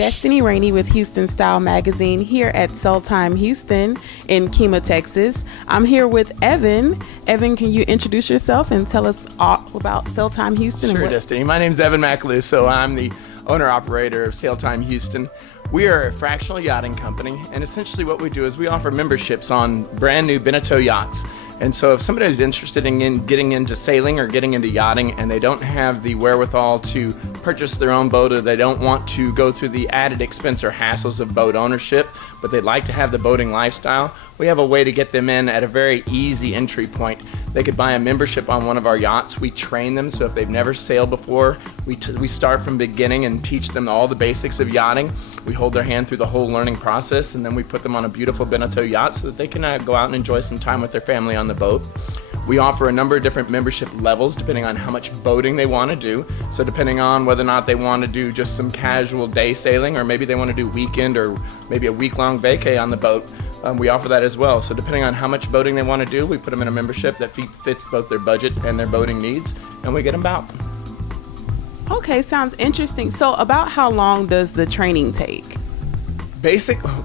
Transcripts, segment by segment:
Destany Rainey with Houston Style Magazine here at SailTime Houston in Kemah, Texas. I'm here with Evan. Evan, can you introduce yourself and tell us all about SailTime Houston? Sure, Destiny. My name's Evan Macaluso. I'm the owner-operator of SailTime Houston. We are a fractional yachting company, and essentially what we do is we offer memberships on brand new Beneteau yachts. And so if somebody is interested in getting into sailing or getting into yachting and they don't have the wherewithal to purchase their own boat, or they don't want to go through the added expense or hassles of boat ownership, but they'd like to have the boating lifestyle, we have a way to get them in at a very easy entry point. They could buy a membership on one of our yachts. We train them, so if they've never sailed before, we start from beginning and teach them all the basics of yachting. We hold their hand through the whole learning process, and then we put them on a beautiful Beneteau yacht so that they can go out and enjoy some time with their family on the boat. We offer a number of different membership levels depending on how much boating they want to do. So depending on whether or not they want to do just some casual day sailing, or maybe they want to do weekend or maybe a week-long vacay on the boat, we offer that as well. So depending on how much boating they want to do, we put them in a membership that fits both their budget and their boating needs, and we get them out. Okay, sounds interesting. So about how long does the training take?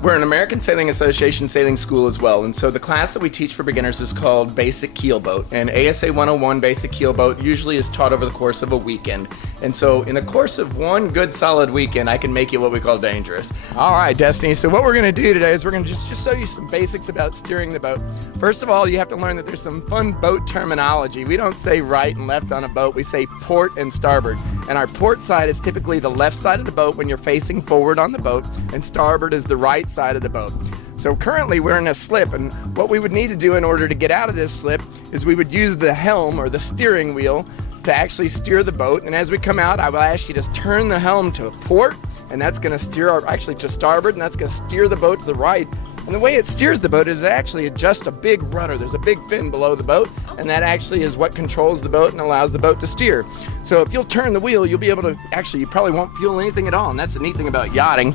We're an American Sailing Association sailing school as well, and so the class that we teach for beginners is called Basic Keelboat, and ASA 101 Basic Keelboat usually is taught over the course of a weekend. And so in the course of one good solid weekend, I can make you what we call dangerous. All right, Destiny, so what we're going to do today is we're going to just show you some basics about steering the boat. First of all, you have to learn that there's some fun boat terminology. We don't say right and left on a boat, we say port and starboard. And our port side is typically the left side of the boat when you're facing forward on the boat, and starboard is the right side of the boat. So currently we're in a slip, and what we would need to do in order to get out of this slip is we would use the helm or the steering wheel to actually steer the boat. And as we come out, I will ask you to turn the helm to port, and that's going to steer to starboard, and that's going to steer the boat to the right. And the way it steers the boat is actually just a big rudder. There's a big fin below the boat, and that actually is what controls the boat and allows the boat to steer. So if you'll turn the wheel, you'll be able to, you probably won't feel anything at all. And that's the neat thing about yachting,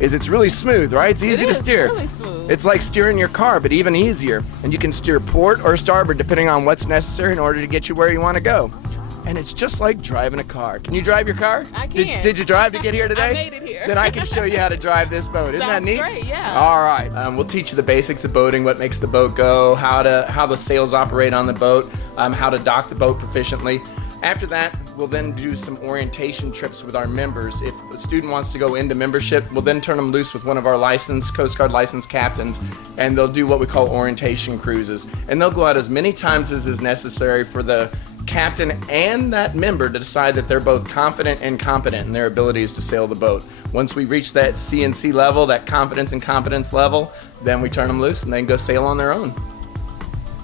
is it's really smooth, right? It's easy to steer. It's really smooth. It's like steering your car, but even easier. And you can steer port or starboard depending on what's necessary in order to get you where you want to go. And it's just like driving a car. Can you drive your car? I can. Did you drive to get here today? I made it here. Then I can show you how to drive this boat. Isn't that neat? Great, yeah. All right. We'll teach you the basics of boating, what makes the boat go, how the sails operate on the boat, how to dock the boat proficiently. After that, we'll then do some orientation trips with our members. If a student wants to go into membership, we'll then turn them loose with one of our Coast Guard licensed captains, and they'll do what we call orientation cruises. And they'll go out as many times as is necessary for the captain and that member to decide that they're both confident and competent in their abilities to sail the boat. Once we reach that C&C level, that confidence and competence level, then we turn them loose and they can go sail on their own.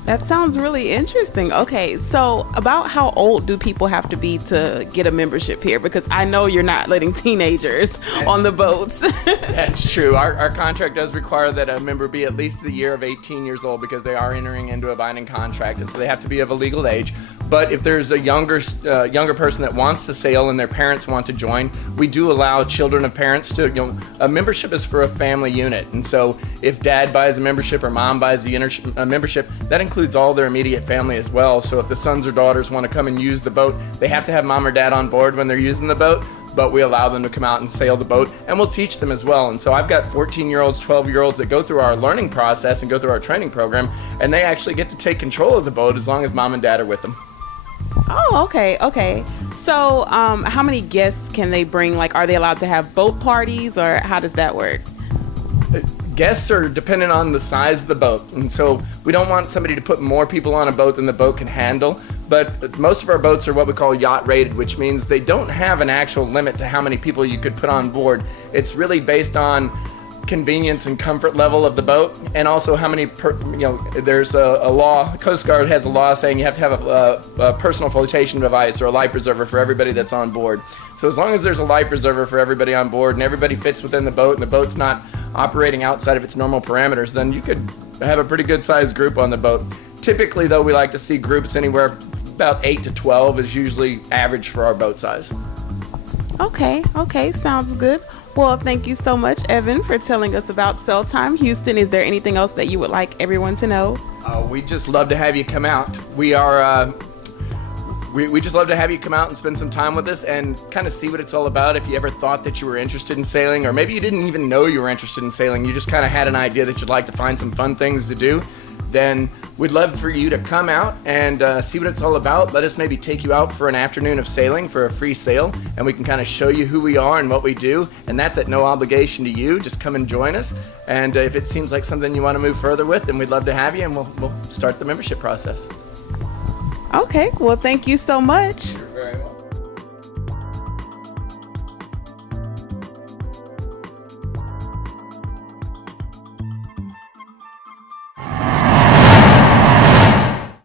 That sounds really interesting. Okay, so about how old do people have to be to get a membership here? Because I know you're not letting teenagers on the boats. That's true. Our contract does require that a member be at least the year of 18 years old, because they are entering into a binding contract, and so they have to be of a legal age. But if there's a younger person that wants to sail and their parents want to join, we do allow children of parents to, a membership is for a family unit. And so if dad buys a membership or mom buys a membership, that includes all their immediate family as well. So if the sons or daughters want to come and use the boat, they have to have mom or dad on board when they're using the boat, but we allow them to come out and sail the boat, and we'll teach them as well. And so I've got 14-year-olds, 12-year-olds that go through our learning process and go through our training program, and they actually get to take control of the boat as long as mom and dad are with them. Oh, okay. So how many guests can they bring? Like, are they allowed to have boat parties, or how does that work? Guests are dependent on the size of the boat, and so we don't want somebody to put more people on a boat than the boat can handle. But most of our boats are what we call yacht rated, which means they don't have an actual limit to how many people you could put on board. It's really based on convenience and comfort level of the boat, and also how many there's a law, Coast Guard has a law saying you have to have a personal flotation device or a life preserver for everybody that's on board. So as long as there's a life preserver for everybody on board and everybody fits within the boat and the boat's not operating outside of its normal parameters, then you could have a pretty good sized group on the boat. Typically though, we like to see groups anywhere about 8 to 12 is usually average for our boat size. Okay, sounds good. Well, thank you so much, Evan, for telling us about SailTime Houston. Is there anything else that you would like everyone to know? We'd just love to have you come out. We are we just love to have you come out and spend some time with us and kind of see what it's all about. If you ever thought that you were interested in sailing, or maybe you didn't even know you were interested in sailing, you just kind of had an idea that you'd like to find some fun things to do, then we'd love for you to come out and see what it's all about. Let us maybe take you out for an afternoon of sailing for a free sail, and we can kind of show you who we are and what we do, and that's at no obligation to you. Just come and join us, and if it seems like something you want to move further with, then we'd love to have you, and we'll start the membership process. Okay, well, thank you so much. You're very welcome.